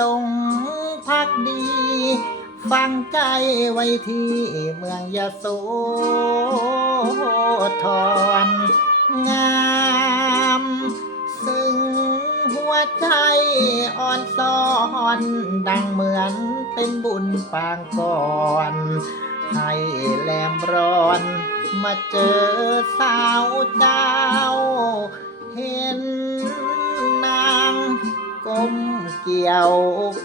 ลงพักดี ฟังใจไว้ที่เมืองยะโสธรงามซึ่งหัวใจอ่อนซ้อนดังเหมือนเป็นบุญปางก่อนให้แลมร้อน มาเจอสาวเจ้า เห็น กี่ยว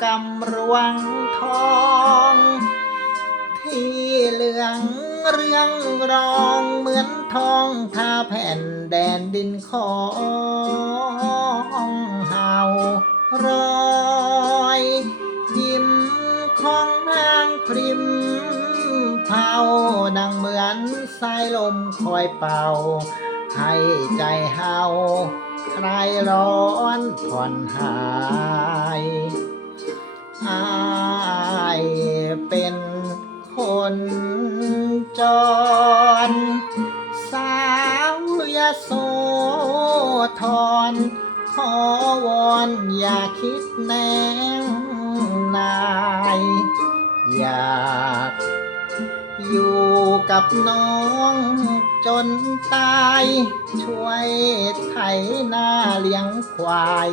กำรวงทอง ที่เหลืองเรื่องรองเหมือนทองทาแผ่นแดนดินของเฮารอยยิ้มของนางพริมเผาดังเหมือนสายลมคอยเป่า ให้ใจเฮา คลายร้อนผ่อนหายอายเป็นคนจร สาวยโสธรขอวอนอย่าคิดแนงนาย อยาก อยู่กับน้องจนตาย ช่วยไถนาเลี้ยงควาย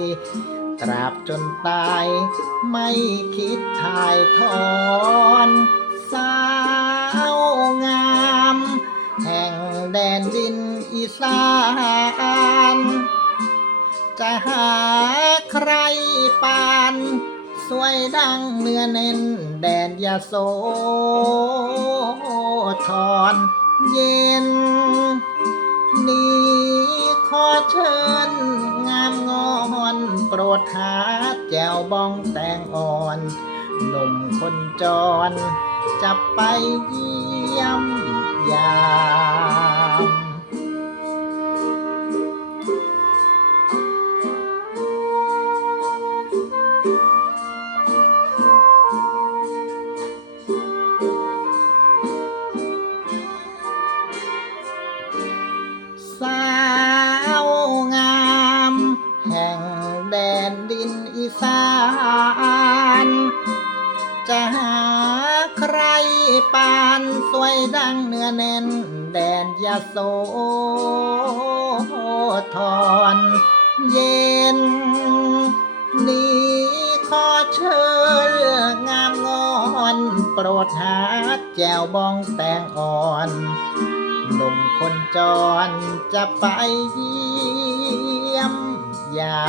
ตราบจนตายไม่คิดถ่ายทอนสาวงาม แห่งแดนดินอีสานจะหาใครปาน สวยดังเนื้อเน้นแดนยาโสธรเย็น นี้ขอเชิญงามงอนโปรดหาแจวบองแตงอ่อนหนุ่มคนจร จะไปเยี่ยมยาม อีสาน จะหาใครปานสวยดังเนื้อแน่นแดนยาโสธรเย็น นี้ขอเชิญงามงอนโปรดหาแจวบองแตงอ่อนหนุ่มคนจรจะไปเยี่ยมยา